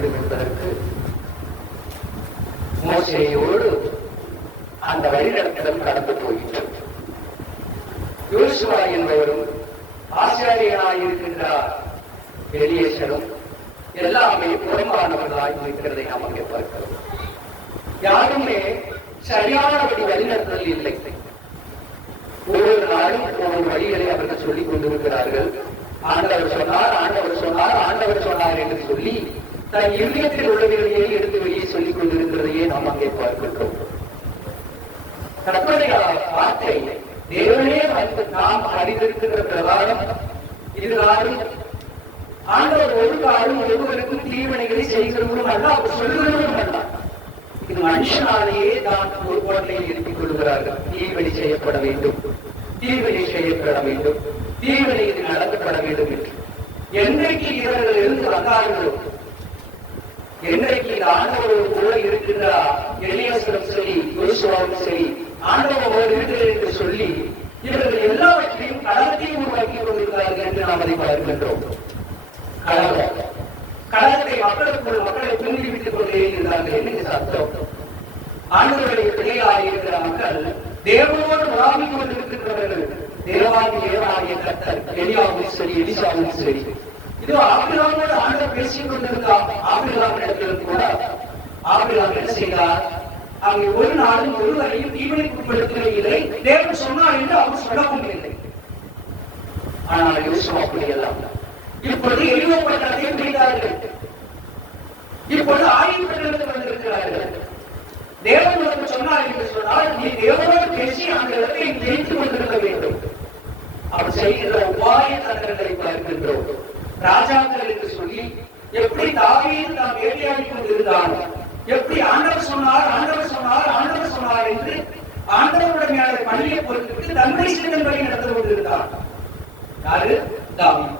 வேண்டும் என்பதற்கு மோசேயோடு அந்த வழிநடத்தலும் கடந்து போகின்றது. யோசுவா என்பவரும் ஆசாரியனாயிருக்கின்றார் எலியேசரும் எல்லாமே புறம்பானவர்களாய் இருக்கிறதை நாம் அங்கே பார்க்கிறோம். யாருமே சரியானபடி வழிநடத்தல் இல்லை. ஒவ்வொரு நாளும் ஒவ்வொரு வழிகளை அவர்கள் சொல்லிக் கொண்டிருக்கிறார்கள். ஆண்டவர் சொன்னார், ஆண்டவர் சொன்னார், ஆண்டவர் சொன்னார் என்று சொல்லி தன் இதயத்தில் உள்ளவர்களையே எடுத்து வெளியே சொல்லிக் கொண்டிருக்கிறதையே நாம் அங்கே பார்க்கின்றோம். கர்த்தருடைய வார்த்தை தேவனே வந்து நாம் அறிந்திருக்கின்ற பிரகாரம் இதுகாரும் ஆண்டவர் ஒரு காலம் ஒருவருக்கும் தீவினைகளை செய்கிறவர்களும் அல்ல, அவர் சொல்லுகிறவரும் அல்ல. இது மனுஷனாலேயே தான் ஒரு கோட்டையை எழுப்பிக் கொள்கிறார்கள். தீவினை செய்யப்பட வேண்டும், தீவினை செய்யப்பட வேண்டும், தீவினை இது நடத்தப்பட வேண்டும் என்று. என்றைக்கு இவர்கள் இருந்து வந்தார்களோ, என்றைக்கு இது ஆண்டவரோடு கூட இருக்கின்றார், எலியாசரும் சரி யோசுவாவும் சரி ஆண்டவரோடு இருக்கிறேன் என்று சொல்லி இவர்கள் எல்லாவற்றையும் கலகத்தையும் உருவாக்கி கொண்டிருக்கிறார்கள் என்று நாம் அதை பார்க்கின்றோம். கலகத்தை மக்களுக்குள் மக்களை தூண்டிவிட்டுக் கொண்டே இருந்தார்கள். என்னங்க சத்தம்? ஆண்டவருடைய பிள்ளைகளாக இருக்கிற மக்கள் தேவனோடு உலாவிக் கொண்டிருக்கின்றவர்கள். தேவாகிய கர்த்தர் எலியாவும் சரி எலிசாவும் சரி இதோ ஆபிரகாமோடு ஆண்டவர் பேசிக் கொண்டிருந்தார். ஆபிரகாமிடத்திலும் கூட ஆபிரகாம் என்ன செய்தார்? அங்கே ஒரு நாளும் ஒருவரையும் தீவினைக்குட்படுத்தவே இல்லை. தேவன் சொன்னார் என்று அவர் சொல்லவும் இல்லை. ஆனால் யோசுவா அப்படியெல்லாம் இப்பொழுது எலியோ பட்டணத்தை பிடித்தார்கள். இப்பொழுது ஆயுள் பட்டணத்தில் வந்திருக்கிறார்கள். தேவன் உனக்கு சொன்னார் என்று சொன்னால் நீ தேவனோடு பேசி அந்த இடத்தை ஜெயித்துக் கொண்டிருக்க வேண்டும். அவர் செய்கின்ற உபாய தந்திரங்களை பார்க்கின்றோம். ராஜாக்கள் என்று சொல்லி எப்படி தாவீது நாம் வேட்டையாடி கொண்டிருந்தார், எப்படி ஆண்டவர் சொன்னார் ஆண்டவர் சொன்னார் ஆண்டவர் சொன்னார் என்று ஆண்டவருடைய பணியை பொறுத்து தன்மை சிந்தனை நடந்து கொண்டிருந்தார். யாரு? தாவீது.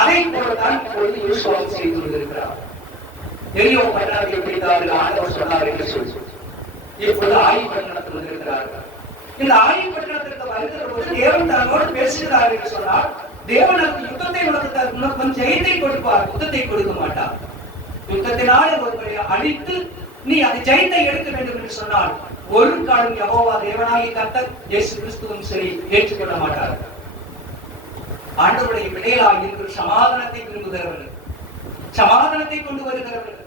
அதை போலதான் இப்பொழுது யோசுவா செய்து கொண்டிருக்கிறார். எலியோ பட்டணத்தை பிடித்தார்கள், ஆண்டவர் சொன்னார் என்று சொல்லி இப்பொழுது ஆயுள் பட்டணத்தில் வந்திருக்கிறார்கள். இந்த ஆயுள் பட்டணத்திற்கு வருகிற போது தேவன் தன்னோடு பேசுகிறார் என்று சொன்னால் தேவன் அந்த யுத்தத்தை உனக்கு ஜெயத்தை கொடுப்பார், யுத்தத்தை கொடுக்க மாட்டார். யுத்தத்தினாலே ஒருவரை அழித்து நீ அந்த ஜெயத்தை எடுக்க வேண்டும் என்று சொன்னால் ஒரு காலம் யெகோவா தேவனாகிய கர்த்தர் இயேசு கிறிஸ்துவும் சரி ஏற்றுக்கொள்ள மாட்டார். ஆண்டவருடைய பிள்ளைகளாக இருக்கிற சமாதானத்தை விரும்புகிறவர்கள், சமாதானத்தை கொண்டு வருகிறவர்கள்,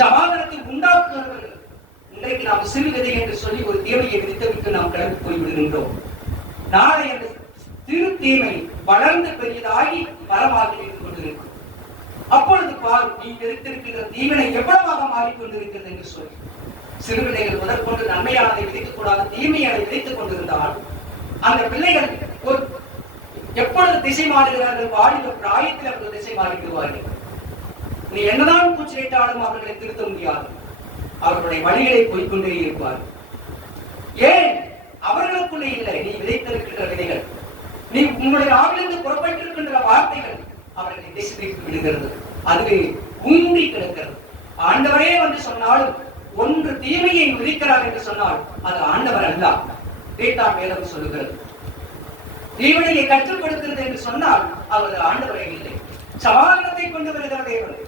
சமாதானத்தை உண்டாக்குகிறவர்கள். இன்றைக்கு நாம் சிறுகதை என்று சொல்லி ஒரு தீமையை விதித்துவிட்டு நாம் கடந்து போய்விடுகின்றோம். நாளை அந்த சிறு தீமை வளர்ந்து பெரியதாகி மரமாகி இருந்து கொண்டிருக்கும். அப்பொழுது பார், நீ விதித்திருக்கிற தீவினை எவ்வளவாக மாறிக்கொண்டிருக்கிறது என்று சொல்லி சிறுவினைகள் முதற்கொண்டு நன்மையானதை விதிக்கக் கூடாது, தீமையானதை விதித்துக் கொண்டிருந்தால் அந்த பிள்ளைகள் ஒரு எப்பொழுது திசை மாறுகிறார்கள்? வாலிப பிராயத்தில் அவர்கள் திசை மாறிவிடுவார்கள். நீ என்னதான் கூச்சலிட்டாலும் அவர்களை திருத்த முடியாது. அவர்களுடைய வழிகளை போய்கொண்டே இருப்பார்கள். ஏன்? அவர்களுக்குள்ளே இல்லை நீ விதைத்திருக்கின்ற விதைகள், நீ உங்களுடைய ஆவிலிருந்து புறப்பட்டிருக்கின்ற வார்த்தைகள் அவர்களை திசை திருப்பி விடுகிறது. அதுவே ஊன்றி கிடக்கிறது. ஆண்டவரே வந்து சொன்னாலும் ஒன்று தீமையை விதிக்கிறார் என்று சொன்னால் அது ஆண்டவர் அல்ல. வேதாம் வேதம் சொல்லுகிறது. தீவினையை கற்றுக் கொடுக்கிறது என்று சொன்னால் அவர் ஆண்டவரே இல்லை. சமாதானத்தை கொண்டு வருகிற தேவன்,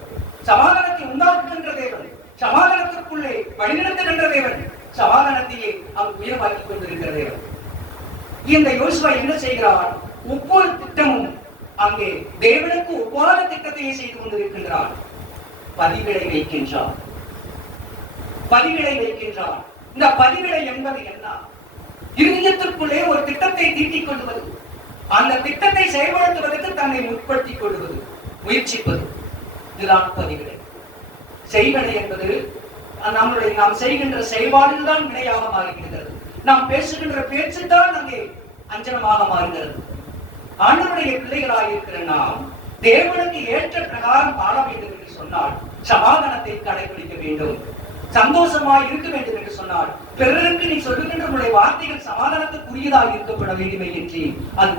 சமாதானத்தை உண்டாக்குகின்ற தேவன், சமாதானத்திற்குள்ளே வழிநடத்துகின்ற தேவன், சமாதானத்தையே அவர் உயர்வாக்கிக் கொண்டிருக்கிற தேவன். இந்த யோசுவா என்ன செய்கிறார்? ஒவ்வொரு திட்டமும் அங்கே தேவனுக்கு ஒவ்வாத திட்டத்தையே செய்து கொண்டிருக்கின்றார். பதிவிடை வைக்கின்றார், பதிவிடை வைக்கின்றார். இந்த பதிவிடை என்பது என்ன? இருதயத்திற்குள்ளே ஒரு திட்டத்தை தீட்டிக் கொள்வது, அந்த திட்டத்தை செயல்படுத்துவதற்கு தன்னை முற்படுத்திக் கொள்வது, முயற்சிப்பது, இதுதான் பதிவிடை. செய்வனை என்பது நாம் செய்கின்ற செயல்பாடுகள் தான் வினையாக மாறுகிறது. நாம் பேசுகின்ற பேச்சு தான் அங்கே அஞ்சனமாக மாறுகிறது. ஆண்டவருடைய பிள்ளைகளாக இருக்கிற நாம் தேவனுக்கு ஏற்ற பிரகாரம் வாழ வேண்டும் என்று சொன்னால் சமாதானத்தை கடைபிடிக்க வேண்டும், சந்தோஷமாய் இருக்க வேண்டும் என்று சொன்னால் பிறருக்கு நீ சொல்லுகின்ற உங்களுடைய வார்த்தைகள் சமாதானத்துக்குரியதாக இருக்கப்பட வேண்டுமே என்று அது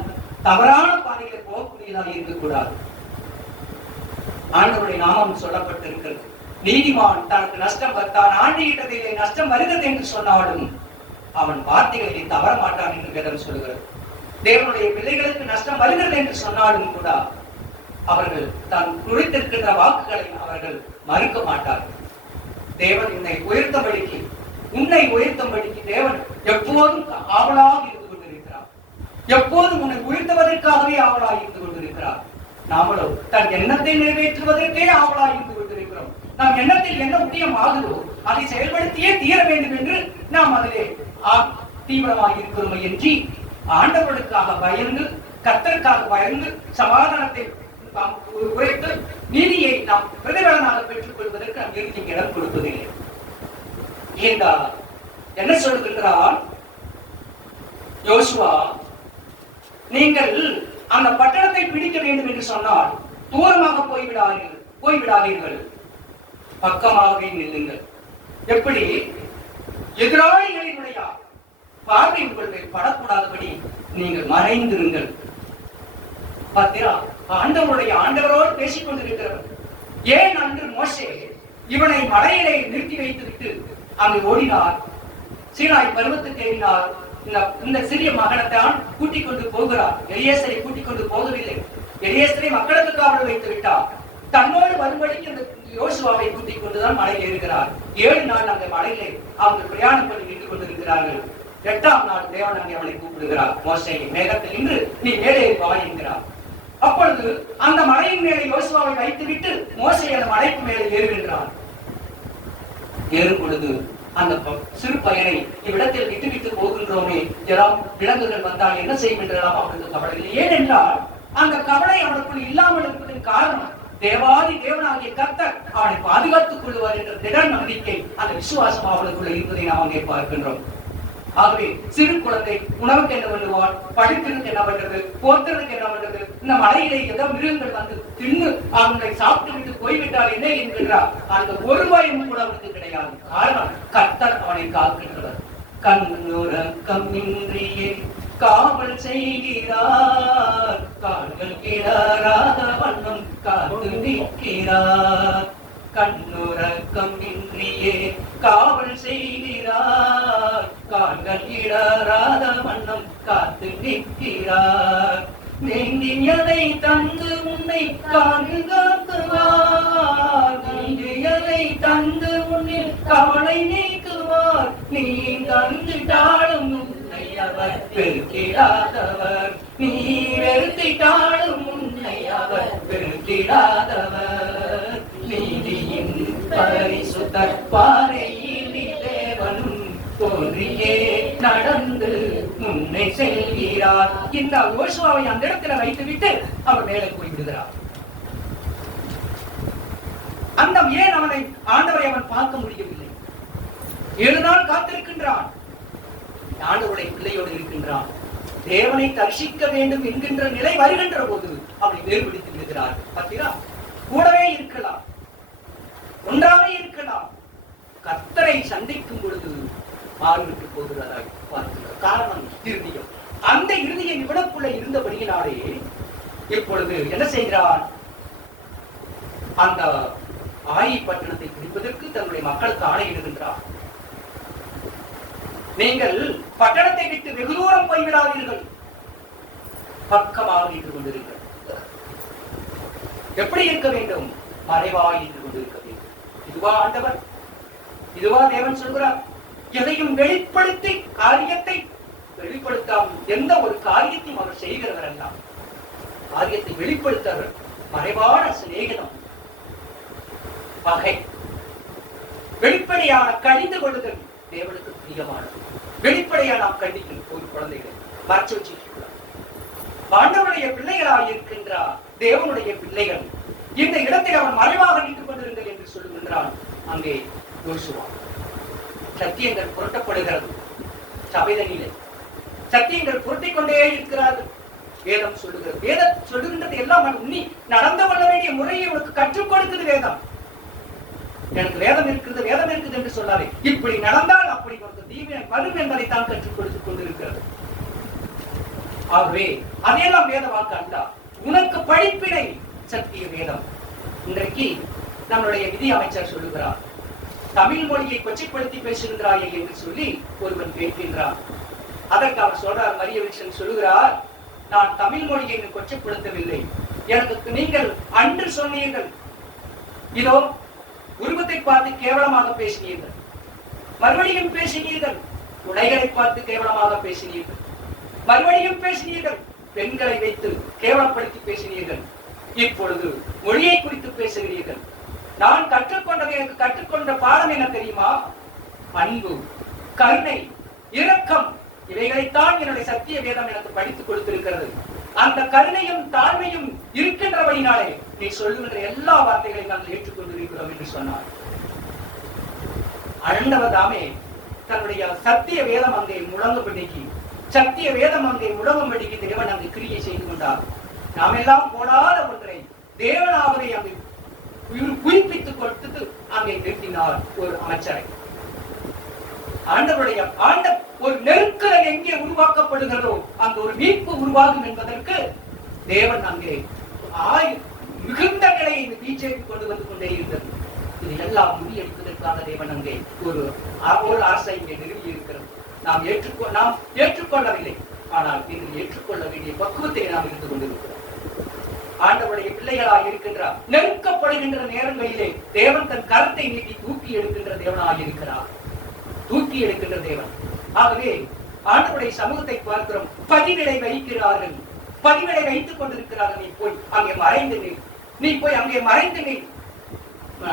தவறான பாதைகளை போகக்கூடியதாக இருக்கக்கூடாது. ஆண்டவருடைய நாமம் சொல்லப்பட்டிருக்கிறது. நீதிமான் தனக்கு நஷ்டம் தான் ஆண்டியிட்டதிலே நஷ்டம் வருகிறது என்று சொன்னாலும் அவன் வார்த்தைகளை தவற மாட்டான் என்று வேதம் சொல்கிறது. தேவனுடைய பிள்ளைகளுக்கு நஷ்டம் வருகிறது என்று சொன்னாலும் கூட அவர்கள் தான் குறித்திருக்கின்ற வாக்குகளை அவர்கள் மறுக்க மாட்டார்கள். தேவன் உன்னை உயர்த்தம்படிக்கு தேவன் எப்போதும் ஆவலாக இருந்து கொண்டிருக்கிறார். எப்போதும் உன்னை உயர்த்துவதற்காகவே ஆவலாக இருந்து கொண்டிருக்கிறார். நாமளோ தன் எண்ணத்தை நிறைவேற்றுவதற்கே ஆவலாக இருந்து கொண்டிருக்கிறோம். நாம் எண்ணத்தில் என்ன முக்கியம் ஆகுதோ அதை செயல்படுத்தியே தீர வேண்டும் என்று நாம் அதிலே தீவிரமாக இருக்கிறோம் என்று ஆண்டவர்களுக்காக பயந்து, கர்த்தருக்காக பயந்து, சமாதானத்தை உரைத்து நீதியை நாம் பிரதிபலனாக பெற்றுக் கொள்வதற்கு நாம் இறுதி இடம் கொடுப்பதில்லை. என்ன சொல்லுகின்றார் யோசுவா, நீங்கள் அந்த பட்டணத்தை பிடிக்க வேண்டும் என்று சொன்னால் தூரமாக போய்விடாதீர்கள், பக்கமாகவே நில்லுங்கள். எப்படி? எதிராளிகளினுடைய பார்வை உங்களை படக்கூடாதபடி நீங்கள் மறைந்திருங்கள். ஆண்டவரோடு பேசிக் கொண்டிருக்கிறவர். ஏன் அன்று மோசே இவனை மலையிலே நிறுத்தி வைத்துவிட்டு அங்கு ஓடினார், சீனாய் பருவத்துக்கு ஏறினார். இந்த சிறிய மகனைத்தான் கூட்டிக் கொண்டு போகிறார். எலியேசரை கூட்டிக் கொண்டு போகவில்லை. எலியேசரை மக்களுக்கு காவல் வைத்து விட்டார். தன்னோடு வரும்படிக்கு இந்த யோசுவாவை கூட்டிக் கொண்டுதான் மலை ஏறுகிறார். 7 நாள் அந்த மலையிலே அவங்க பிரயாணம் பண்ணி நின்று கொண்டிருக்கிறார்கள். 8ஆம் நாள் தேவன் அங்கே அவளை கூப்பிடுகிறார். மோசேயை மேகத்தில் நின்று நீ மேலே வா என்கிறார். அப்பொழுது அந்த மலையின் மேலே யோசுவாவை வைத்துவிட்டு மோசே அந்த மலைக்கு மேலே ஏறுகின்றார். ஏறும் பொழுது அந்த சிறு பையனை இவ்விடத்தில் விட்டுவிட்டு போகின்றோமே, எல்லாம் விலங்குகள் வந்தால் என்ன செய்யும் என்றெல்லாம் அவனுக்கு கவலை இல்லை. ஏனென்றால் அந்த கவலை அவனுக்குள் இல்லாமல் இருப்பதன் காரணம் தேவாதி தேவனாகிய கர்த்தர் அவனை பாதுகாத்துக் கொள்வார் என்ற திட நம்பிக்கை, அந்த விசுவாசம் அவனுக்குள்ள இருப்பதை நாம் அங்கே பார்க்கின்றோம். ஆகவே சிறு குழந்தை உணவுக்கு என்ன பண்ணுவார், படிக்கிறதுக்கு என்ன பண்றது, போத்துறதுக்கு என்ன பண்றது, இந்த மலையிலே ஏதோ மிருகங்கள் வந்து தின்னு அவங்களை சாப்பிட்டு விட்டு போய்விட்டால் என்ன என்கிறார். அந்த ஒரு பயம் கூட அவனுக்கு கிடையாது. காரணம் கர்த்தர் அவனை காக்கின்றவர். கண்ணுறக்கமின்றியே காவல் செய்கிறார், கால்கள் கிளறாத வண்ணம் காத்து நிற்கிறார். கண்ணுறக்கமின்றியே காவல் செய்கிறார், கால்கள் இடராத வண்ணம் காத்து நிற்கிறார். வேண்டியதை தந்து உன்னை பாதுகாக்குவார், வேண்டியதை தந்து உன்னில் கவலை நீக்குவார். நீ தந்துட்டாலும் உன்னை அவர் வெறுத்திடாதவர், நீ வெறுத்திட்டாலும் உன்னை அவர் வெறுத்திடாதவர். நீதியின் பரிசுத்த பாறையில் தேவனும் தோன்றியே நடந்து முன்னை செல்கிறார். இந்த யோசுவாவை அந்த இடத்துல வைத்துவிட்டு அவர் மேலே போய்விடுகிறார். அந்த ஏன் அவனை ஆண்டவரை அவன் பார்க்க முடியவில்லை. 7 நாள் காத்திருக்கின்றான். ஆண்டவருடைய பிள்ளையோடு இருக்கின்றான். தேவனை தரிசிக்க வேண்டும் என்கின்ற நிலை வருகின்ற போது அவனை வேறுபடுத்தி விடுகிறார். பார்த்தீங்களா? கூடவே இருக்கலாம், ஒன்றாவே இருக்கலாம். கர்த்தரை சந்திக்கும் பொழுது மாறிவிட்டு போகிறதாய் பார்க்கிறார். காரணம் இருதயம். அந்த இருதயம் இவனுக்குள்ள இருந்தபடியினாலே இப்பொழுது என்ன செய்கிறான்? அந்த ஆயி பட்டணத்தை பிடிப்பதற்கு தன்னுடைய மக்களுக்கு ஆணையிடுகின்றார். நீங்கள் பட்டணத்தை விட்டு வெகு தூரம் போய்விடாதீர்கள், பக்கமாக இருந்து கொண்டிருங்கள். எப்படி இருக்க வேண்டும்? மறைவாய் இருந்து கொண்டிருக்க வேண்டும். இதுவா ஆண்டவர்? இதுவா தேவன் சொல்கிறார்? எதையும் வெளிப்படுத்தி காரியத்தை வெளிப்படுத்தாமல் எந்த ஒரு காரியத்தையும் அவர் செய்கிறவர் அல்ல. காரியத்தை வெளிப்படுத்தவர் மறைவான சிநேகிதம், பகை, வெளிப்படையான கடிந்து கொள்ளுதல் தேவனுக்கு பிரியமானது. வெளிப்படையா நாம் கண்டிக்கணும். ஒரு குழந்தைகளை மறைச்சு வச்சிருக்கிறார். ஆண்டவருடைய பிள்ளைகளாக இருக்கின்றார். தேவனுடைய பிள்ளைகள் இந்த இடத்தில் அவன் மறைவாக நின்று கொண்டிருங்கள் என்று சொல்லுகின்றான். அங்கே யோசுவா சத்தியங்கள் புரட்டப்படுகிறது. சபைதனிலே சத்தியங்கள் புரட்டிக் கொண்டே இருக்கிறார்கள். வேதம் சொல்லுகிறது. வேதம் சொல்லுகின்றது எல்லாம் உன்னி நடந்து கொள்ள வேண்டிய முறையை உனக்கு கற்றுக் கொடுக்குது வேதம். எனக்கு வேதம் இருக்கிறது வேதம் இருக்குது என்று சொல்லாதே. இப்படி நடந்தால் அப்படி ஒரு தீமை வரும் என்பதை தான் கற்றுக் கொடுத்துக் கொண்டிருக்கிறது. ஆகவே அதையெல்லாம் வேத வாக்கு அல்ல, உனக்கு படிப்பினை சத்திய வேதம். இன்றைக்கு நம்முடைய விதி அமைச்சர் சொல்லுகிறார், தமிழ் மொழியை கொச்சைப்படுத்தி பேசுகின்றாயே என்று சொல்லி ஒருவன் கேட்கின்றார். அதற்கு அவர் சொல்றார், மரிய வில்சன் சொல்லுகிறார், நான் தமிழ் மொழியை கொச்சைப்படுத்தவில்லை, எனக்கு நீங்கள் அன்று சொன்னீர்கள், இதோ உருவத்தை பார்த்து கேவலமாக பேசினீர்கள், மறுபடியும் பேசினீர்கள். உடைகளை பார்த்து கேவலமாக பேசினீர்கள், மறுபடியும் பேசினீர்கள். பெண்களை வைத்து கேவலப்படுத்தி பேசினீர்கள். இப்பொழுது மொழியை குறித்து பேசுகிறீர்கள். நான் கற்றுக்கொண்டது, எனக்கு கற்றுக்கொண்ட பாடம் என்ன தெரியுமா? அன்பு, கருணை, இரக்கம். இவைகளைத்தான் என்னுடைய சத்திய வேதம் எனக்கு படித்துக் கொடுத்திருக்கிறது. அந்த கருணையும் தாழ்மையும் இருக்கின்றபடினாலே நீ சொல்லுகின்ற எல்லா வார்த்தைகளையும் நாங்கள் ஏற்றுக்கொண்டிருக்கிறோம் என்று சொன்னார். ஆண்டவர் தாமே தன்னுடைய சத்திய வேதம் அங்கே முழங்கும்படிக்கு, சத்திய வேதம் அங்கே முழங்கும்படிக்கு தேவன் அங்கே கிரியை செய்து கொண்டார். நாம் எல்லாம் போடாத ஒன்றை தேவனாகவே அங்கே குறிப்பித்துக் கொடுத்து அங்கே நிறுத்தினார் ஒரு அமைச்சரை. ஆண்டவருடைய ஒரு நெருக்கல் எங்கே உருவாக்கப்படுகிறதோ அந்த ஒரு மீட்பு உருவாகும் என்பதற்கு தேவன் அங்கே மிகுந்த நிலையை பிஜேபி கொண்டு வந்து கொண்டே இருந்தது. இது எல்லாம் முறியடிப்பதற்காக தேவன் அங்கே ஒரு அரசை இங்கே நிறுவி இருக்கிறது. நாம் ஏற்றுக்கொள்ளவில்லை, ஆனால் இதில் ஏற்றுக்கொள்ள வேண்டிய பக்குவத்தை நாம் இருந்து கொண்டிருக்கிறோம். ஆண்டவருடைய பிள்ளைகளாக இருக்கின்றார். நெருக்கப்படுகின்ற நேரங்களிலே தேவன் தன் கருத்தை நீட்டி தூக்கி எடுக்கின்ற தேவனாக இருக்கிறார். தூக்கி எடுக்கின்ற தேவன். ஆகவே ஆண்டவருடைய சமூகத்தை பார்க்கிறோம். பதிவிடை வைக்கிறார்கள், பதிவிடை வைத்துக் கொண்டிருக்கிறார்கள். நீ போய் அங்கே மறைந்து நீ, நீ போய் அங்கே மறைந்து நீ,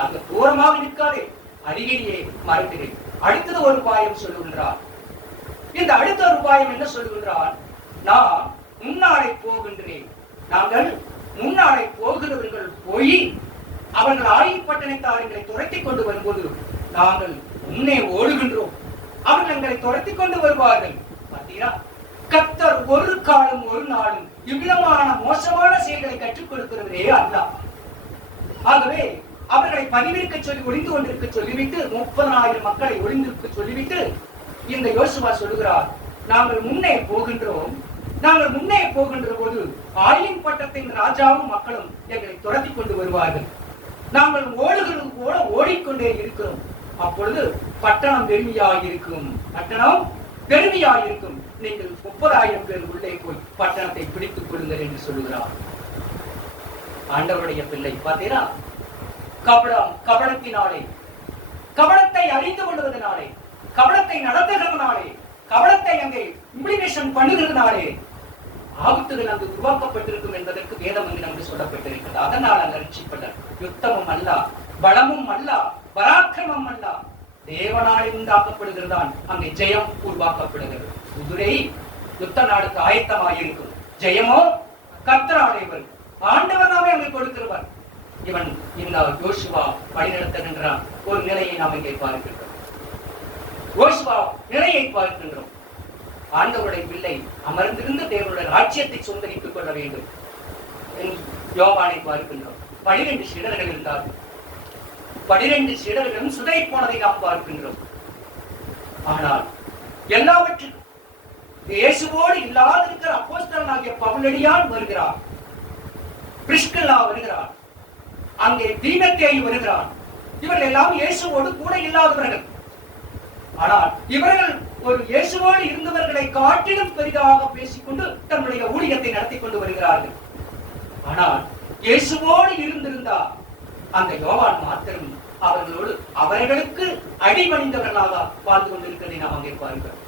அங்க தூரமாக நிற்காதே, அருகிலேயே மறைந்து. அடுத்தது ஒரு உபாயம் சொல்லுகின்றார். இந்த அடுத்த ஒரு உபாயம் என்ன சொல்லுகின்றார்? நான் முன்னாலே போகின்றேன். நாங்கள் முன்னாலே போகிறவர்கள் போய் அவர்கள் ஆயுப்பட்டணத்தார் எங்களை துரத்தி கொண்டு வரும்போது நாங்கள் முன்னே ஓடுகின்றோம். அவர்கள் எங்களை துரத்தி கொண்டு வருவார்கள். பார்த்தீங்களா? கர்த்தர் ஒரு காலம் ஒரு நாளும் இவ்விதமான மோசமான செயல்களை கற்றுக் கொடுக்கிறவரே அல்ல. ஆகவே அவர்களை பதிவிருக்க சொல்லி ஒளிந்து கொண்டிருக்க சொல்லிவிட்டு 30,000 மக்களை ஒளிந்திருக்க சொல்லிவிட்டு இந்த யோசுவா சொல்லுகிறார், நாங்கள் முன்னே போகின்றோம். நாங்கள் முன்னே போகின்ற போது ஆயின் பட்டத்தின் ராஜாவும் மக்களும் எங்களை துரத்தி கொண்டு வருவார்கள். நாங்கள் ஓடுகிறது போல ஓடிக்கொண்டே இருக்கிறோம். அப்பொழுது பட்டணம் பெருமையாக இருக்கும், பட்டணம் பெருமையாக இருக்கும். நீங்கள் 30,000 பேர் உள்ளே போய் பட்டணத்தை பிடித்துக் கொள்ளுங்கள் என்று சொல்லுகிறார். ஆண்டவருடைய பிள்ளை பார்த்தீங்களா? கபடத்தினாலே, கபடத்தை அறிந்து கொள்வதனாலே, கபடத்தை நடத்துகிறதுனாலே, கபடத்தை அங்கே இம்ப்ளிகேஷன் பண்ணுகிறதுனாலே ஆபத்துகள் அங்கு உருவாக்கப்பட்டிருக்கும் என்பதற்கு வேதம் அங்கு நமக்கு சொல்லப்பட்டிருக்கிறது. அதனால் அங்கு ரட்சிப்படல் யுத்தமும் அல்ல, பலமும் அல்ல, பராக்கிரமம் அல்ல, தேவனாலே உண்டாக்கப்படுகிறதான் அங்கே ஜெயம் உருவாக்கப்படுகிறது. குதிரை யுத்த நாடுக்கு ஆயத்தமாயிருக்கும், ஜெயமோ கர்த்தராலே வரும். ஆண்டவர் நாமே அங்கே கொடுக்கிறவர். இவன் இந்த யோசுவா வழிநடத்துகின்றான். ஒரு நிலையை நாம் இங்கே பார்க்கின்றோம். யோசுவா நிலையை பார்க்கின்றோம். ஆண்டவருடைய பிள்ளை அமர்ந்திருந்து தேவனுடைய ராஜ்யத்தை சுதந்திரித்துக் கொள்ள வேண்டும். யோவானை பார்க்கின்றோம். 12 சீடர்கள் இருந்தார்கள். 12 சீடர்களும் சுதை போனதை நாம் பார்க்கின்றோம். ஆனால் எல்லாவற்றிலும் இயேசுவோடு இல்லாதிருக்கிற அப்போஸ்தலனாகிய பவுலடியான் வருகிறார், பிரிஸ்கில்லா வருகிறார், அங்கே தீமோத்தேயு வருகிறார். இவர்கள் எல்லாம் இயேசுவோடு கூட இல்லாதவர்கள். ஆனால் இவர்கள் ஒரு இயேசுவோடு இருந்தவர்களை காட்டிலும் பெரிதாக பேசிக்கொண்டு தன்னுடைய ஊழியத்தை நடத்தி கொண்டு வருகிறார்கள். ஆனால் இயேசுவோடு இருந்திருந்தார் அந்த யோவான் மாத்திரம் அவர்களோடு அவர்களுக்கு அடிபணிந்தவர்களாக வாழ்ந்து கொண்டிருக்கிறதை நாம் அங்கே பார்க்கிறோம்.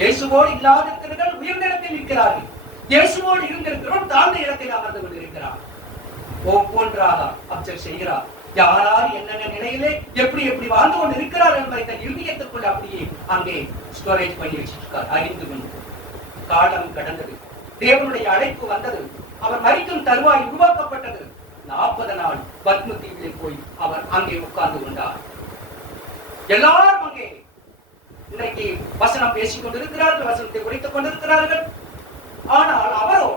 இயேசுவோடு இல்லாதிருக்கிறவர்கள் உயர்ந்த இடத்தில் இருக்கிறார்கள். இயேசுவோடு இருந்திருக்கிறோம் தாழ்ந்த இடத்தில் அமர்ந்து கொண்டிருக்கிறார். ஒவ்வொன்றாக அப்சர்வ் செய்கிறார். யாரார் என்னென்ன நிலையிலே எப்படி எப்படி வாழ்ந்து கொண்டு இருக்கிறார் என்பதை தன் இருதயத்துக்குள்ள அப்படியே அங்கே ஸ்டோரேஜ் பண்ணி வச்சிருக்கார். அறிந்து கொண்டு காலம் கடந்தது, தேவனுடைய அழைப்பு வந்தது, அவர் மரிக்கும் தருவாய் உருவாக்கப்பட்டது. 40 நாள் பத்ம தீவிலே போய் அவர் அங்கே உட்கார்ந்து கொண்டார். எல்லாரும் அங்கே இன்றைக்கு வசனம் பேசிக் கொண்டிருக்கிறார்கள், வசனத்தை உரைத்துக் கொண்டிருக்கிறார்கள். ஆனால் அவரோ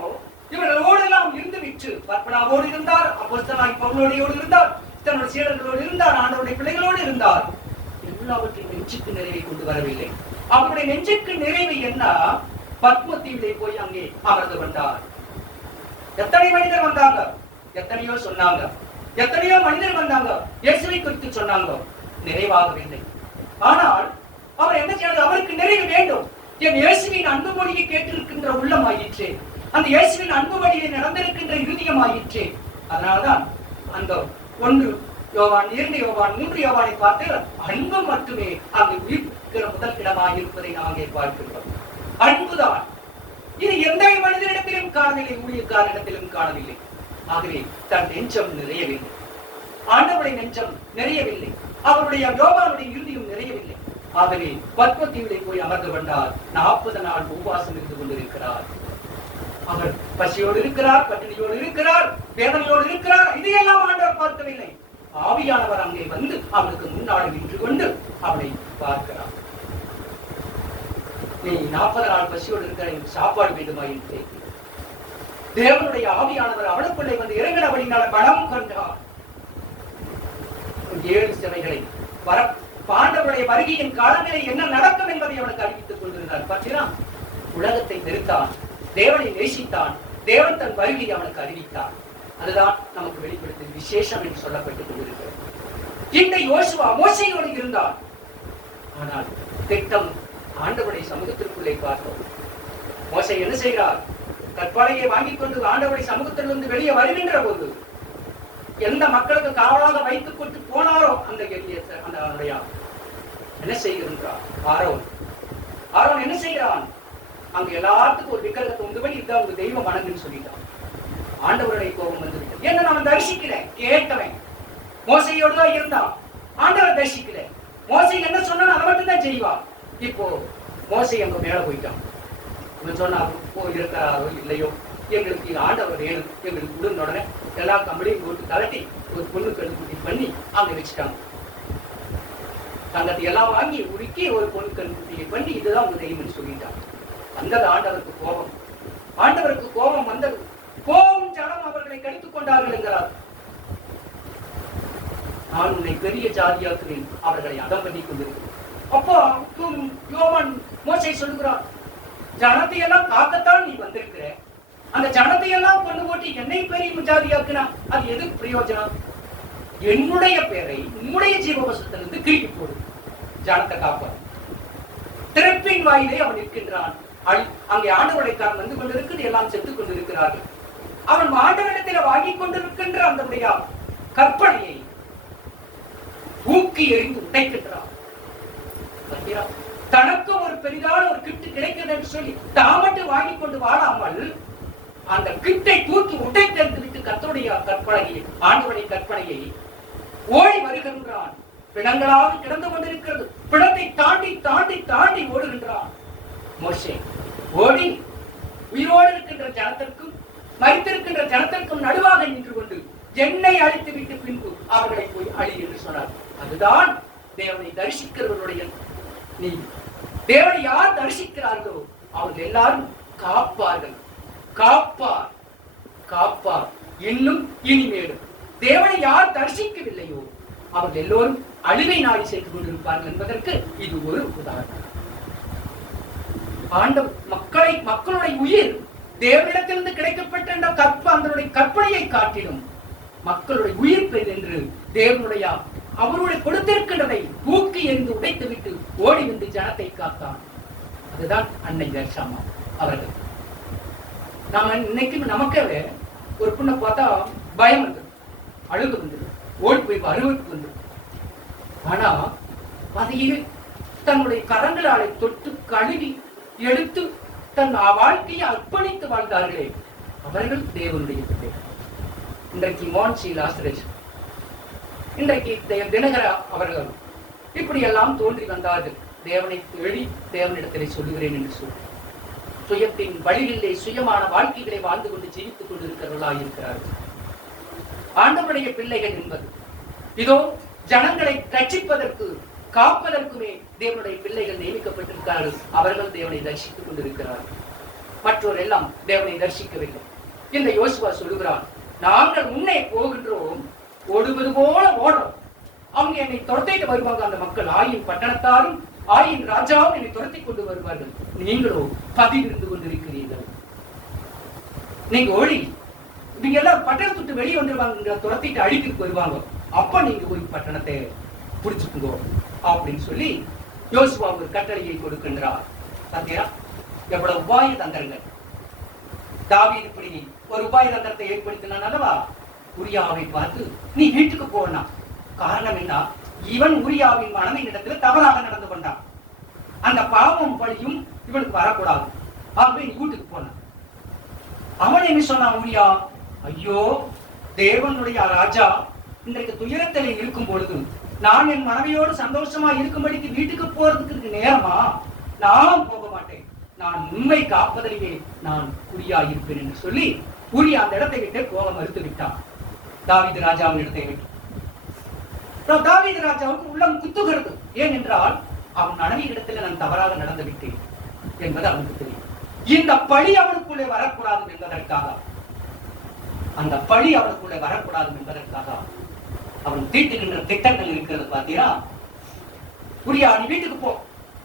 இவர்களோடு எல்லாம் இருந்து விட்டு பற்பனாவோடு இருந்தார், அப்போஸ்தலனாகிய பவுலோடு இருந்தார், தன்னுடைய சீடர்களோடு இருந்தார், ஆண்டவருடைய பிள்ளைகளோடு இருந்தார். எல்லாவற்றையும் நெஞ்சுக்கு நிறைவை கொண்டு வரவில்லை. அவருடைய நெஞ்சுக்கு நிறைவு என்ன? பத்ம தீவிலே போய் அங்கே அமர்ந்து கொண்டார். எத்தனை மனிதர் வந்தாங்க, எத்தனையோ சொன்னாங்க, எத்தனையோ மனிதர் வந்தாங்க, இயேசுவை குறித்து சொன்னாங்க, நிறைவாகவில்லை. ஆனால் அவர் என்ன செய்யறது? அவருக்கு நிறைவு வேண்டும். என் இயேசுவின் அன்பு மொழியை கேட்டிருக்கின்ற உள்ளம் ஆயிற்றே, அந்த இயேசுவின் அன்பு வழியில் நடந்திருக்கின்ற இருதயம் ஆயிற்றே. அதனால்தான் அந்த ஒன்று யோவான் 2 யோவான் 3 யோவானை பார்த்து அன்பு மட்டுமே அங்கு உயிர்க்கிற முதல் இடமாக இருப்பதை நாம் அங்கே பார்க்கிறோம். அன்புதான். இது எந்த மனிதனிடத்திலும் காணவில்லை, ஊழியக்காரனிடத்திலும் காணவில்லை. ஆகவே தன் நெஞ்சம் நிறையவில்லை, ஆண்டவருடைய நெஞ்சம் நிறையவில்லை, அவருடைய யோவானுடைய இறுதியும் நிறையவில்லை. ஆகவே பத்மத்தீவிலே போய் அமர்ந்து கொண்டார். 40 நாள் உபவாசம் இருந்து கொண்டிருக்கிறார். அவர் பசியோடு இருக்கிறார், பட்டினியோடு இருக்கிறார், வேதனையோடு இருக்கிறார். இதையெல்லாம் ஆண்டவர் பார்க்கவில்லை. ஆவியானவர் அங்கே வந்து அவனுக்கு முன்னாடி நின்று கொண்டு அவனை பார்க்கிறார். நீ 40 நாள் பசியோடு இருக்கிற, சாப்பாடு வேண்டுமா என்று தேவனுடைய ஆவியானவர் அவனுக்குள்ளே வந்து இறங்கினபடினால பலம் கொண்டார். 7 சிறைகளை பாண்டவருடைய வருகையின் காலங்களில் என்ன நடக்கும் என்பதை அவனுக்கு அறிவித்துக் கொண்டிருந்தார். பார்த்தீங்கன்னா, உலகத்தை வெறுத்தான், தேவனை நேசித்தான், தேவன் தன் வருகையை அவனுக்கு அறிவித்தார். அதுதான் நமக்கு வெளிப்படுத்தும் விசேஷம் என்று சொல்லப்பட்டுக் கொண்டிருக்கிறது. இந்த யோசுவா மோசையோடு இருந்தார். ஆனால் திட்டம் ஆண்டவருடைய சமூகத்திற்குள்ளே பார்த்தோம். மோசை என்ன செய்கிறார்? கற்பனையை வாங்கிக் கொண்டு ஆண்டவருடைய சமூகத்திலிருந்து வெளியே வருகின்ற போது எந்த மக்களுக்கு காவலாக வைத்துக் கொண்டு போனாரோ அந்த என்ன செய்கின்றார்? ஆரோன் என்ன செய்கிறான்? அங்க எல்லாத்துக்கும் ஒரு விக்கிரகத்தை உண்டு பண்ணி இதுதான் உங்க தெய்வம் வணங்குன்னு சொல்லிட்டான். ஆண்டவருடைய கோபம் வந்து விட்டது. என்ன நான் தரிசிக்கல, கேட்டவன் மோசையோடு தான் இருந்தான், ஆண்டவர் தரிசிக்கல. மோசை என்ன சொன்னா அதை மட்டும் தான் செய்வான். இப்போ மோசை அங்க மேல போயிட்டான். சொன்னா இருக்கிறாரோ இல்லையோ, எங்களுக்கு ஆண்டவர் வேணும், எங்களுக்கு உடனே உடனே எல்லா கம்பளையும் போட்டு கலட்டி ஒரு பொண்ணு கண்டுபிடி பண்ணி அங்க வச்சுட்டாங்க. தங்கத்தை எல்லாம் வாங்கி உருக்கி ஒரு பொண்ணு கண்டுபிடியை பண்ணி இதுதான் உங்க தெய்வம்னு சொல்லிட்டாங்க. வந்தது ஆண்டவருக்கு கோபம். ஆண்டவருக்கு கோபம் வந்தது. கோபம் ஜனம் அவர்களை கடித்துக் கொண்டார்கள் என்கிறார். நான் உன்னை பெரிய ஜாதியாக்குவேன், அவர்களை அதம் பண்ணி கொண்டிருக்கிறேன். அப்போ யோவான் மோசே சொல்லுகிறார், ஜனத்தை எல்லாம் காக்கத்தான் நீ வந்திருக்கிற, அந்த ஜனத்தை எல்லாம் கொண்டு போட்டு என்னை பெரிய ஜாதியாக்குனா அது எது பிரயோஜனம்? என்னுடைய பேரை உன்னுடைய ஜீவவசத்திலிருந்து கிழிக்கு போடு, ஜனத்தை காப்பான். திறப்பின் வாயிலே அவன் இருக்கின்றான். அங்கே ஆண்டவரைக்காரன் வந்து கொண்டிருக்கிறது, எல்லாம் செத்துக் கொண்டிருக்கிறார்கள். அவன் ஆண்டவரிடத்தில் வாங்கிக் கொண்டிருக்கின்ற அந்த கற்பனையை ஊக்கி எறிந்து உடைக்கின்றான். தனக்கு ஒரு பெரிதான ஒரு கிட்டு கிடைக்கிறது என்று சொல்லி தாமட்டு வாங்கி கொண்டு வாழாமல் அந்த கிட்டை தூக்கி உடைத்தெடுத்து விட்டு கர்த்தருடைய கற்பனையை, ஆண்டவருடைய கற்பனையை ஓடி வருகின்றான். பிணங்களாக கிடந்து கொண்டிருக்கிறது. பிணத்தை தாண்டி தாண்டி தாண்டி ஓடுகின்றான். மோசே ஓடி உயிரோடு இருக்கின்ற ஜனத்திற்கும் மரித்திருக்கின்ற ஜனத்திற்கும் நடுவாக நின்று கொண்டு என்னை அழித்து விட்டு பின்பு அவர்களை போய் அழி என்று சொன்னார். அதுதான் தேவனை தரிசிக்கிறவர்களுடைய நீதி. தேவனை யார் தரிசிக்கிறார்களோ அவர்கள் எல்லாரும் காப்பார்கள். காப்பார் காப்பார் இன்னும் இனிமேலும். தேவனை யார் தரிசிக்கவில்லையோ அவர்கள் எல்லோரும் அழிவை நாடி செய்து கொண்டிருப்பார்கள் என்பதற்கு இது ஒரு உதாரணம். மக்களுடைய உயிர் தேவனிடத்திலிருந்து கிடைக்கப்பட்ட அதனுடைய கற்பனையை காட்டிலும் மக்களுடைய உயிர் பெயர் என்று தேவனுடைய அவருடைய கொடுத்திருக்கின்றதை தூக்கி எறிந்து உடைத்து விட்டு ஓடி வந்து ஜனத்தை காத்தான். அதுதான் அன்னை தர்ஷாமா அவர்கள். நாம இன்னைக்கு நமக்கே ஒரு பொண்ணை பார்த்தா பயம் வந்துடும், அழுகு வந்துடும், ஓடி போய் அருவருக்கு வந்துடும். ஆனா அதையே தன்னுடைய கரங்களாலே தொட்டு கழுவி எடுத்து தன் வாழ்க்கையை அர்ப்பணித்து வாழ்ந்தார்களே அவர்கள் தேவனுடைய பிள்ளைகள். இன்றைக்கு மோன்சி லாசரேஷ், இன்றைக்கு தினகர அவர்கள் இப்படி எல்லாம் தோன்றி வந்தார்கள். தேவனை தேடி தேவனிடத்திலே சொல்லுகிறேன் என்று சொல்லி சுயத்தின் வழியிலே சுயமான வாழ்க்கைகளை வாழ்ந்து கொண்டு ஜீவித்துக் கொண்டிருக்கிறவர்களாக இருக்கிறார்கள். ஆண்டவருடைய பிள்ளைகள் என்பது இதோ ஜனங்களை ரட்சிப்பதற்கு காப்பதற்குமே தேவனுடைய பிள்ளைகள் நியமிக்கப்பட்டிருக்கிறார்கள். அவர்கள் தேவனை தரிசித்துக் கொண்டிருக்கிறார்கள். மற்றோர் எல்லாம் தேவனை தரிசிக்கவில்லை. இந்த யோசுவா சொல்லுகிறான், நாங்கள் முன்னே போகின்றோம், ஓடுவது போல ஓடுறோம். அவங்க என்னை துரத்திட்டு வருவாங்க. அந்த மக்கள் ஆயின் பட்டணத்தாரும் ஆயின் ராஜாவும் என்னை துரத்தி கொண்டு வருவார்கள். நீங்களோ பதிவிருந்து கொண்டிருக்கிறீர்கள். நீங்க ஓடி நீங்க எல்லாம் பட்டணத்தை விட்டு வெளியே வந்துருவாங்க, துரத்திட்டு அழித்துட்டு வருவாங்க. அப்ப நீங்க போய் பட்டணத்தை பிடிச்சுக்கோ அப்படின்னு சொல்லி யோசுவா ஒரு கட்டளையை கொடுக்கின்றார். பாத்தீங்களா எவ்வளவு உபாய தந்திரங்கள். தாவீது இப்படி ஒரு உபாய தந்திரத்தை ஏற்படுத்தினான் அல்லவா? உரியாவை பார்த்து நீ வீட்டுக்கு போனா காரணம் என்ன? இவன் உரியாவின் மனைவியிடத்தில் தவறாக நடந்து கொண்டான். அந்த பாவம் பழியும் இவனுக்கு வரக்கூடாது. ஆகவே நீ வீட்டுக்கு போனான். அவன் என்ன சொன்னான்? உரியா, ஐயோ தேவனுடைய ராஜா இன்றைக்கு துயரத்தில் இருக்கும் பொழுது நான் என் மனைவியோடு சந்தோஷமா இருக்கும்படிக்கு வீட்டுக்கு போறதுக்கு நேரமா? நான் போக மாட்டேன். நான் உண்மை காப்பதிலேயே நான் உரியா இருப்பேன் என்று சொல்லி உரியா அந்த இடத்தை விட்டு போக மறுத்து விட்டான். தாவீது ராஜாவின் இடத்தை விட்டு. தாவீது ராஜாவுக்கு உள்ளம் குத்துகிறது. ஏனென்றால் அவன் மனைவி இடத்துல நான் தவறாக நடந்து விட்டேன் என்பது அவனுக்கு தெரியும். இந்த பழி அவனுக்குள்ளே வரக்கூடாது என்பதற்காக, அந்த பழி அவனுக்குள்ளே வரக்கூடாது என்பதற்காக அவன் தீட்டுகின்ற திட்டங்கள் இருக்கிறது. பார்த்தீங்கன்னா, உரியா நீ வீட்டுக்கு போ,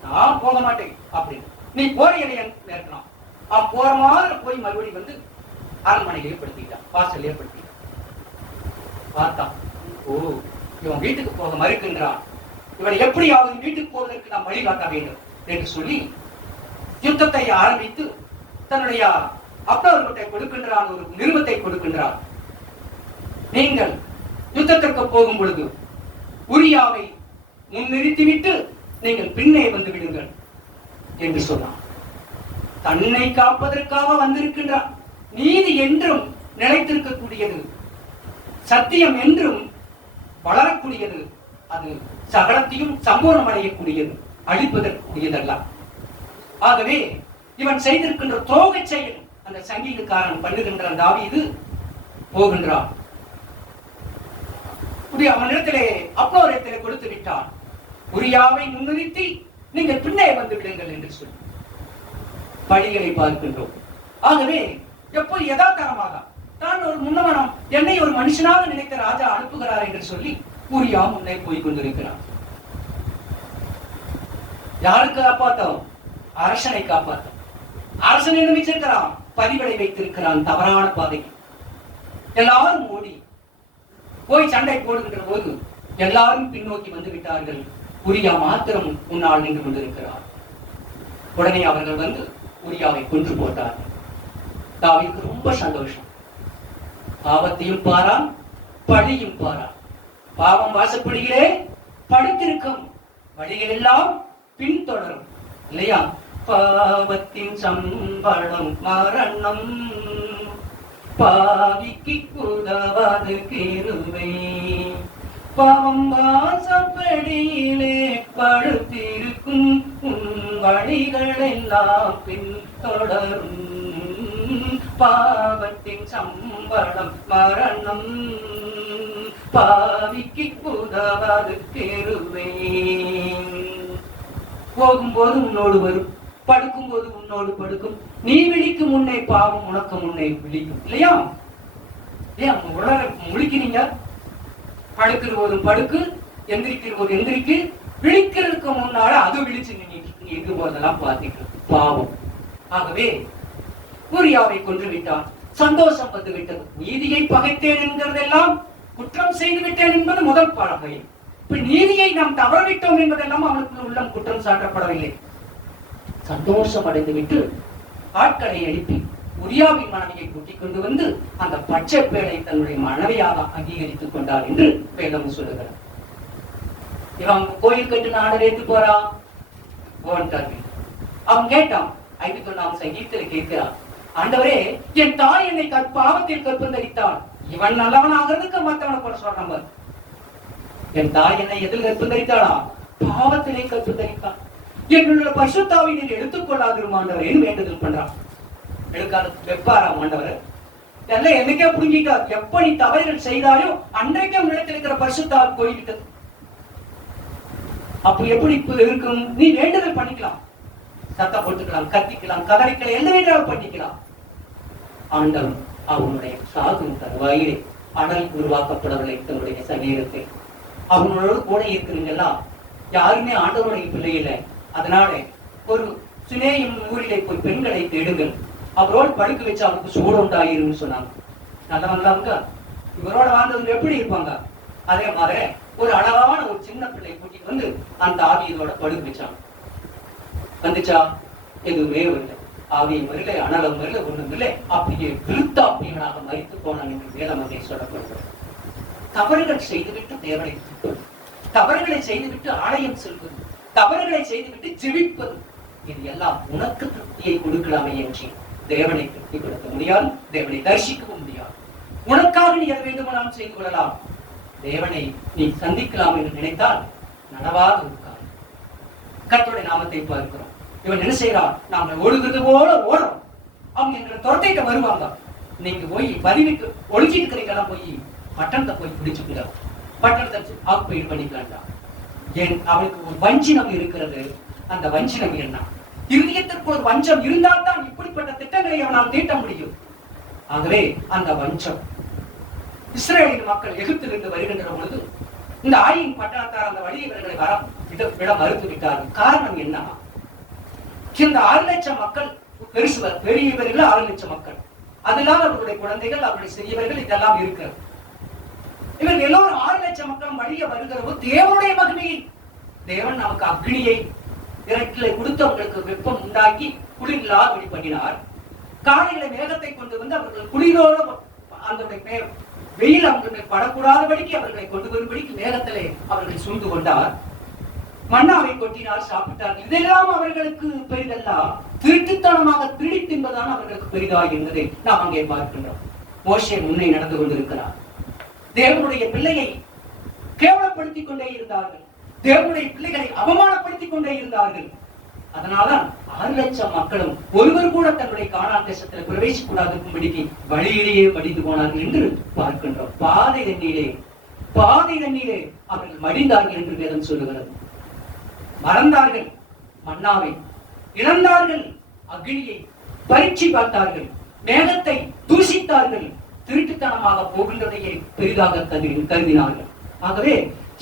நான் போக மாட்டேன் அப்படின்னு. நீ போற இலைய நேர்க்கலாம். அவன் போற மாதிரி போய் மறுபடியும் வந்து அரண்மனையிலே படுத்திட்டான், வாசல்லே படுத்திட்டான். பார்த்தான், ஓ இவன் வீட்டுக்கு போக மறுக்கின்றான், இவனை எப்படியாவது வீட்டுக்கு போவதற்கு நாம் வழிகாட்ட வேண்டும் என்று சொல்லி யுத்தத்தை ஆரம்பித்து தன்னுடைய அப்பவர்கிட்ட கொடுக்கின்றான், ஒரு நிருபத்தை கொடுக்கின்றான். நீங்கள் யுத்தத்திற்கு போகும் பொழுது உரியாவை முன்னிறுத்திவிட்டு நீங்கள் பின்னே வந்து விடுங்கள் என்று சொன்னான். தன்னை காப்பதற்காக வந்திருக்கின்றான். நீதி என்றும் நிலைத்திருக்கக்கூடியது, சத்தியம் என்றும் வளரக்கூடியது, அது சகலத்தையும் சம்பூர்ணம் அடையக்கூடியது, அழிப்பதற்குரியதல்ல. ஆகவே இவன் செய்திருக்கின்ற துரோக செயல் அந்த சங்கீதக்காரன் பண்ணுகின்ற தாவீது போகின்றான். அவனிடத்திலே அப்போரிடத்திலே கொடுத்து விட்டான். உரியாவை முன்னிறுத்தி நீங்கள் பின்னே வந்து விடுங்கள் என்று சொல்லி பழிகளை பார்க்கின்றோம். ஆகவே எப்போது யதார்த்தமாக தான் ஒரு முன்னவனம் என்னை ஒரு மனுஷனாக நினைத்த ராஜா அனுப்புகிறார் என்று சொல்லி உரியா முன்னே போய் கொண்டிருக்கிறான். யாருக்கு காப்பாத்தோம்? அரசனை காப்பாற்றும். அரசன் என்ன வச்சிருக்கிறான்? பதிவடை வைத்திருக்கிறான் தவறான பாதைக்கு. எல்லாரும் ஓடி போய் சண்டை போடுகின்ற போது எல்லாரும் பின்னோக்கி வந்து விட்டார்கள். உரியா மாத்திரம் முன்னால் நின்று கொண்டிருக்கிறார். உடனே அவர்கள் வந்து உரியாவை கொன்று போட்டார்கள். தாவீதுக்கு ரொம்ப சந்தோஷம். பாவத்தையும் பாரான், பழியும் பாரான். பாவம் வாசப்படியிலே படுத்திருக்கும், வழிகள் எல்லாம் பின்தொடரும் இல்லையா? பாவத்தின் சம்பளம் மரணம், பாவிக்கு உதவாது கிருபை. பாவம் வாசப்படியிலே படுத்திருக்கும், உன் வழிகள் எல்லாம் பின்தொடரும். பாவத்தின் சம்பளம் மரணம், பாவிக்கு உதவாது கிருபை. போகும்போது உன்னோடு வரும், படுக்கும் போது உன்னோடு படுக்கும். நீ விழிக்கும் முன்னே பாவம் உனக்கு முன்னே விழிக்கும் இல்லையா? ஏன் உலக முழிக்கிறீங்க? படுக்கிற போதும் படுக்கு, எந்திரிக்கிற போது எந்திரிக்கு, விழிக்கிறதுக்கு முன்னால அது விழிச்சு நீங்க எங்கு போதெல்லாம் பார்த்துட்டு பாவம். ஆகவே உரியாவை கொன்று விட்டான். சந்தோஷம் வந்து விட்டது. நீதியை பகைத்தேன் என்கிறதெல்லாம் குற்றம் செய்து விட்டேன் என்பது முதல் பலகை. இப்ப நீதியை நாம் தவறவிட்டோம் என்பதெல்லாம் அவனுக்கு உள்ளம் குற்றம் சாட்டப்படவில்லை. சந்தோஷம் அடைந்து விட்டு ஆட்களை எழுப்பி உரியாவின் மனைவியை கூட்டிக் கொண்டு வந்து அந்த பச்சை பேரை தன்னுடைய மனைவியாக அங்கீகரித்துக் கொண்டார் என்று வேதம் சொல்லுகிறார். இவன் கோயில் கட்டு ஆர்டர் ஏத்து போறான். அவன் கேட்டான், 51ஆம் சங்கீதத்தில் கேட்கிறான், ஆண்டவரே என் தாய் என்னை பாவத்தில் கற்பந்தரித்தாள், இவன் நல்லவன் ஆகிறதுக்கு மற்றவனை கூட சொல்றான். என் தாய் என்னை எதில் கற்பந்தரித்தாளா? பாவத்திலே கற்பந்தரித்தான். என்னுடைய பரிசுத்தாவை நீர் எடுத்துக்கொள்ளாதிரும் ஆண்டவரேன்னு வேண்டுதல் பண்றான். எடுக்காத வெப்பாராம் ஆண்டவர். எல்லாம் என்னைக்கே புரிஞ்சிட்டார். எப்ப நீ தவறுகள் செய்தாயோ அன்றைக்கே உன்னிடத்தில் இருக்கிற பரிசுத்தாவை போய்விட்டது. அப்ப எப்படி இருக்கும்? நீ வேண்டுதல் பண்ணிக்கலாம், சத்தம் போட்டுக்கலாம், கத்திக்கலாம், கதறிக்கலாம், எந்த வேண்டாலும் பண்ணிக்கலாம். ஆண்டவன் அவனுடைய சாகும் தருவாயிலே அனல் உருவாக்கப்படவில்லை. தன்னுடைய சரீரத்தை அவனோடு கூட இருக்கிறீங்களா? யாருமே ஆண்டவனுடைய பிள்ளை இல்லை. அதனால ஒரு சுனேயும் ஊரிலே போய் பெண்களை தேடுங்கள், அவரோடு படுக்க வச்சு அவருக்கு சூடு உண்டாயிருன்னு சொன்னாங்க. நல்லவங்க இவரோட வாழ்ந்தவங்க எப்படி இருப்பாங்க? அதே மாதிரி ஒரு அழகான ஒரு சின்ன பிள்ளை கூட்டிட்டு வந்து அந்த ஆவியோட படுக்க வச்சாங்க. வந்துச்சா? எதுவுமே வரல. ஆவியும் வரல, அனலம் வரல, ஒண்ணும் இல்லை. அப்படியே விருத்தாப்பியங்களாக மறித்து போனாங்க என்று வேதமதை சொல்லப்படுகிறது. தவறுகள் செய்துவிட்டு தேவனை துதிப்பது, தவறுகளை செய்துவிட்டு ஆலயம் செல்வது, தவறுகளை செய்துவிட்டு ஜெபிப்பது, இது எல்லாம் உனக்கு திருப்தியை கொடுக்கலாமே என்று தேவனை திருப்திப்படுத்த முடியாது, தேவனை தரிசிக்கவும் முடியாது. உனக்காக நீ எதை வேண்டுமானாலும் செய்து கொள்ளலாம், தேவனை நீ சந்திக்கலாம் என்று நினைத்தால் நடவாத ஒரு காரியம். கர்த்தருடைய நாமத்தை பார்க்கிறோம். இவன் என்ன செய்யறான்? நாங்கள் ஓடுகிறது போல ஓடுறோம். அவங்க எங்களை துரத்திட்டு வருவாங்க. நீங்க போய் பதிவுக்கு ஒழிச்சிட்டு இருக்கிறீங்கலாம், போய் பட்டணத்தை போய் பிடிச்சுக்கிடும், பட்டணத்தை ஆக்குபை பண்ணிக்கலாம். ஏன் அவனுக்கு ஒரு வஞ்சினம் இருக்கிறது. அந்த வஞ்சினம் என்ன? இருதயத்திற்கு ஒரு வஞ்சம் இருந்தால்தான் இப்படிப்பட்ட திட்டங்களை அவனால் தீட்ட முடியும். ஆகவே அந்த வஞ்சம் இஸ்ரேலின் மக்கள் எகிப்திலிருந்து வருகின்ற பொழுது இந்த ஆயின் பட்டணத்தார் அந்த வழி இவர்களை விட மறுத்து விட்டார்கள். காரணம் என்ன? இந்த 6 லட்சம் மக்கள் பெரியவர்கள் 6 லட்சம் மக்கள், அதெல்லாம் அவர்களுடைய குழந்தைகள், அவருடைய சிறியவர்கள், இதெல்லாம் இருக்கிறது. இவர்கள் எல்லோரும் 6 லட்சம் மக்கள் வழிய வருகிற போது தேவனுடைய மகிமையை, தேவன் நமக்கு அக்னியை இறக்கிலை கொடுத்து அவர்களுக்கு வெப்பம் உண்டாக்கி குளிரில்லாதபடி பண்ணினார். காலையில மேகத்தை கொண்டு வந்து அவர்கள் குளிரோடு அந்த வெயில் அவர்களுக்கு படக்கூடாதபடிக்கு அவர்களை கொண்டு வரும்படிக்கு மேகத்திலே அவர்களை சூழ்ந்து கொண்டார். மன்னாவை கொட்டினார், சாப்பிட்டார்கள். இதெல்லாம் அவர்களுக்கு பெரிதல்ல, திருட்டுத்தனமாக திருடி தின்பதான அவர்களுக்கு பெரிதா என்பதை நாம் அங்கே பார்க்கின்றோம். மோசே முன்னே நடந்து கொண்டிருக்கிறார். தேவனுடைய பிள்ளையை கேவலப்படுத்திக் கொண்டே இருந்தார்கள், தேவனுடைய பிள்ளைகளை அவமானப்படுத்திக் கொண்டே இருந்தார்கள். அதனால்தான் 6 லட்சம் மக்களும் ஒருவர் கூட தன்னுடைய கானான் தேசத்தில் பிரவேசிக்கூடாது இருக்கும்படிக்கு வழியிலேயே மடிந்து போனார்கள் என்று பார்க்கின்றோம். பாதை தண்ணீரே அவர்கள் மடிந்தார்கள் என்று வேதம் சொல்லுகிறது. மறந்தார்கள் மன்னாவை, இழந்தார்கள் அக்னியை, பரீட்சை பார்த்தார்கள், மேகத்தை தூசித்தார்கள், திருட்டுத்தனமாக போகின்றதையே பெரிதாக கருதினார்கள். ஆகவே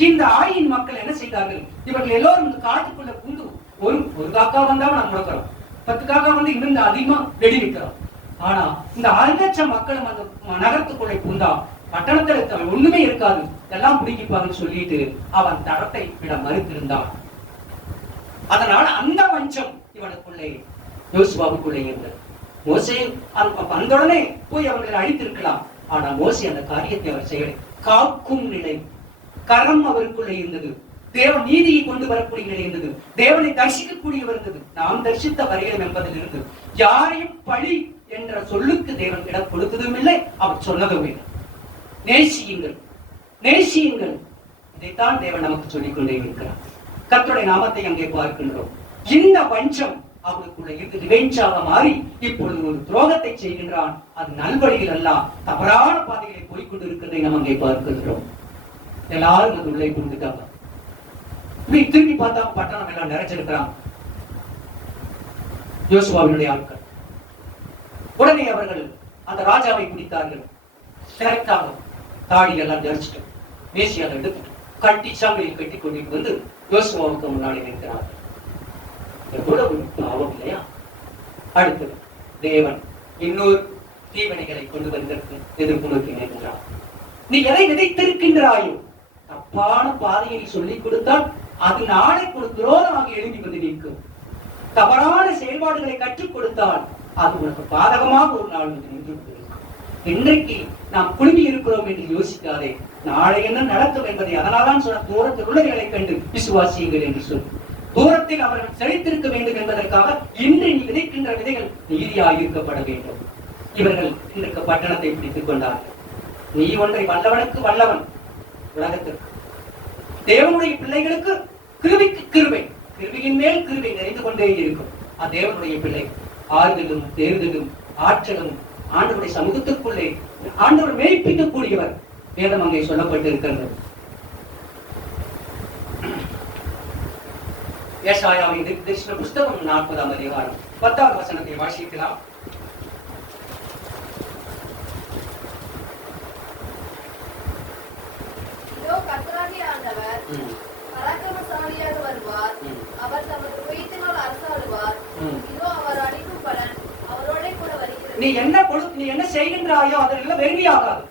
இந்த ஆயின் மக்கள் என்ன செய்தார்கள்? இவர்கள் எல்லோரும் இந்த காட்டுக்குள்ள பூந்து ஒரு காக்கா வந்தாலும் நாம் முடக்கிறோம், 10 காக்கா வந்து இன்னும் அதிகமா வெடி வைக்கிறோம். ஆனா இந்த 6 லட்சம் மக்களும் அந்த நகரத்துக்குள்ளே பூந்தா பட்டணத்துல ஒண்ணுமே இருக்காது, எல்லாம் பிடிப்பாங்கன்னு சொல்லிட்டு அவன் தடத்தை விட மறுத்திருந்தான். அதனால அந்த வஞ்சம் இவனுக்குள்ளே, யோசுவாவுக்குள்ளே இருந்தது. மோசே அந்த உடனே போய் அவர்களை அழித்திருக்கலாம். ஆனா மோசே அந்த காரியத்தை அவர் செய்யலை. காக்கும் நிலை, கரம் அவருக்குள்ளே இருந்தது. தேவ நீதியை கொண்டு வரக்கூடிய நிலை இருந்தது, தேவனை தரிசிக்கக்கூடியவர் இருந்தது. நாம் தரிசித்த வரையிலும் என்பதில் இருந்து யாரையும் பழி என்ற சொல்லுக்கு தேவன் இடம் கொடுத்ததும் இல்லை, அவர் சொன்னதும் இல்லை. நேசியுங்கள், நேசியுங்கள், இதைத்தான் தேவன் நமக்கு சொல்லிக் கொண்டே இருக்கிறார். கர்த்தருடைய நாமத்தை அங்கே பார்க்கின்றோம். இந்த வஞ்சம் அவனுக்குள்ள இருந்து ரிவெஞ்சாக மாறி இப்பொழுது ஒரு துரோகத்தை செய்கின்றான். அது நல்வழியில் அல்ல, தவறான பாதைகளை போய்கொண்டு இருக்கிறதை நாம் அங்கே பார்க்கின்றோம். எல்லாரும் அது உள்ளே புரிந்துட்டாங்க. திரும்பி பார்த்தா பட்டணம் எல்லாம் நிறைஞ்சிருக்கிறான் யோசுவாவினுடைய ஆட்கள். உடனே அவர்கள் அந்த ராஜாவை பிடித்தார்கள். கரெக்டாக தாடி எல்லாம் தரிச்சிட்டு மேசியாவை எடுத்துட்டு கட்டி சாங்கலில் கட்டி கொண்டிட்டு வந்து யோசுவாவுக்கு முன்னாடி நிற்கிறார்கள். பாவம் இல்லையா? அடுத்தது தேவன் இன்னொரு தீவனைகளை கொண்டு வந்ததற்கு எதிர்ப்பு நோக்கி நிற்கிறார். நீ எதை விதைத்திருக்கின்றாயோ, தப்பான பாதையை சொல்லிக் கொடுத்தால் அது நாளைக்கு ஒரு துரோகமாக எழுதி வந்து நிற்கும். தவறான செயல்பாடுகளை கற்றுக் கொடுத்தால் அது உனக்கு பாதகமாக ஒரு நாள் வந்து நின்று கொண்டிருக்கும். இன்றைக்கு நாம் குழுமி இருக்கிறோம் என்று யோசிக்காதே, நாளை என்ன நடக்கும் என்பதை அதனால்தான் சொன்ன தூரத்தில் உள்ளவர்களை கண்டு விசுவாசியுங்கள் என்று சொல்லி, தூரத்தில் அவர்கள் செழித்திருக்க வேண்டும் என்பதற்காக இன்று நீ விதைக்கின்ற விதைகள் நீதியாக இருக்கப்பட வேண்டும். இவர்கள் இன்றைக்கு பட்டணத்தை பிடித்துக் கொண்டார்கள். நீ ஒன்றை வல்லவனுக்கு வல்லவன், உலகத்திற்கு தேவனுடைய பிள்ளைகளுக்கு கிருபைக்கு கிருபை, கிருபையின் மேல் கிருபை நிறைந்து கொண்டே இருக்கும். தேவனுடைய பிள்ளை ஆறுதலும் தேர்தலும் ஆற்றலும் ஆண்டவருடைய சமூகத்திற்குள்ளே ஆண்டவர் மேய்ப்பிக்கக்கூடியவர். வேதம் அங்கே சொல்லப்பட்டு இருக்கிறது. ஏசாயாவின் தரிசன புஸ்தகம் 40ஆம் அதிகாரம் 10வது வசனத்தை வாசிக்கலாம். நீ என்ன செய்கின்றாயோ அதெல்லாம் வெறுமையாகாது,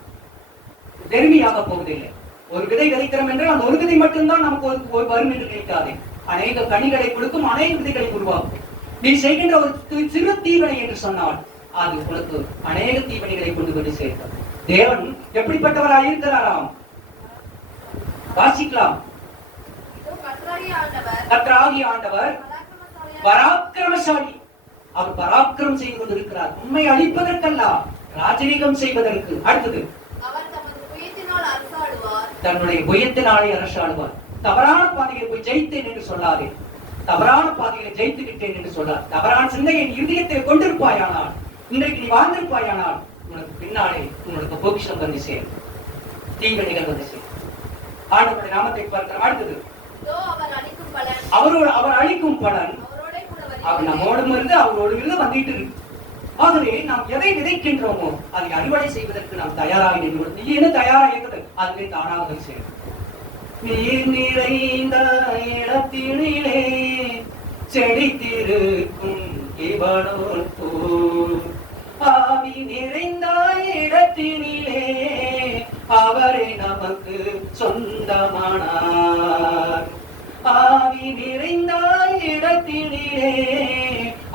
வெறுமையாக போவதில்லை. ஒரு விதை விதைக்கிறோம் என்றால் அந்த ஒரு விதை மட்டும்தான் நமக்கு வரும் என்று நினைக்காதே. அநேக கனிகளை கொடுக்கும், அநேக விதைகளை உருவாக்கும். நீ செய்கின்ற ஒரு சிறு தீவனை என்று சொன்னால் அது உனக்கு அநேக தீவனைகளை கொண்டு வந்து சேர்க்கும். தேவன் எப்படிப்பட்டவராக இருக்கிறாராம்? வாசிக்கலாம். கர்த்தராகிய ஆண்டவர் பராக்கிரமசாலி. அவர் பராக்கிரமம் செய்து கொண்டிருக்கிறார். உண்மை அழிப்பதற்கல்ல, ராஜரீகம் செய்வதற்கு. அடுத்தது, தன்னுடைய புயத்தினாலே அரசாளுவார். தவறான பாதையை போய் ஜெயித்தேன் என்று சொல்லாதே. தவறான பாதையில ஜெயித்து விட்டேன் என்று சொல்லார். தவறான சிந்தையை இருதயத்தை கொண்டிருப்பாயானால், இன்றைக்கு நீ வாழ்ந்திருப்பாயானால், உனக்கு பின்னாலே உனக்கு பொக்கிஷம் வந்து சேரும், தீவினைகள் வந்து சேரும். ஆண்டவருடைய நாமத்தை பார்க்கிறோம். அடுத்தது, அவர் அளிக்கும் பலன் அவர் நம்மோடும் இருந்து அவரோடு இருந்து வந்துட்டு இருக்கு. ஆகவே நாம் எதை விதைக்கின்றோமோ அதை அறுவடை செய்வதற்கு நாம் தயாராக நின்று, நீ என்ன தயாராக இருக்குது, அதுவே தானாக சேரும். நீர் நிறைந்த இடத்தினிலே செடித்திருக்கும் இவனோர் பூ, ஆவி நிறைந்த இடத்தினிலே அவரே நமக்கு சொந்தமானார். ஆவி நிறைந்த இடத்தினிலே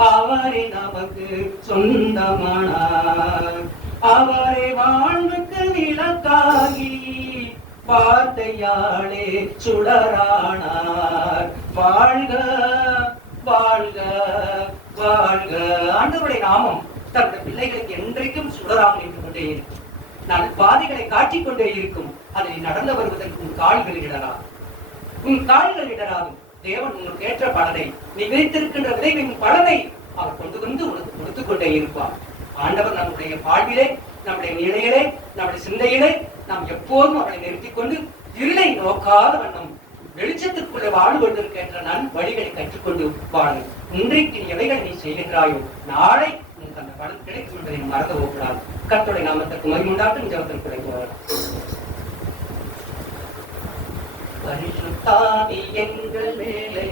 அவரே நமக்கு சொந்தமானார். அவரை வாழ்வுக்கு விளக்காகி வார்த்தையாளே சுடரானார். வாழ்க வாழ்க வாழ்க. ஆண்டவருடைய நாமம் தன்னுடைய பிள்ளைகளுக்கு என்றைக்கும் சுடராக நின்று கொண்டே இருக்கும். நான் பாதைகளை காட்டிக் கொண்டே இருக்கும். அதை நடந்து வருவதற்கு உன் கால்கள் இடராது, உன் கால்கள் இடராகும். தேவன் உனக்கு ஏற்ற பலனை, நீ விதைத்திருக்கின்ற விதைவின் பலனை அவர் கொண்டு வந்து உனக்கு கொடுத்துக் கொண்டே இருப்பார். ஆண்டவர் நம்முடைய வாழ்விலே, நம்முடைய நிலையிலே, நம்முடைய சிந்தையிலே நாம் எப்போதும் அவரை நிறுத்திக் கொண்டு இருளை நோக்காத வண்ணம் வெளிச்சத்திற்குள்ளே வாழ்ந்து கொண்டிருக்கின்ற நான் வழிகளை கற்றுக்கொண்டு வாழ. இன்றைக்கு நீ எவைகளை நீ செய்கின்றாயோ நாளை உனக்கு அந்த பலன் கிடைக்கும் என்பதை மறந்து போகக்கூடாது. கர்த்தருடைய நாமத்திற்கு மகிமுண்டாட்டும். ஜெபத்தில் கிடைக்கிறார். பரிசுத்தாவி எங்கள் மேலே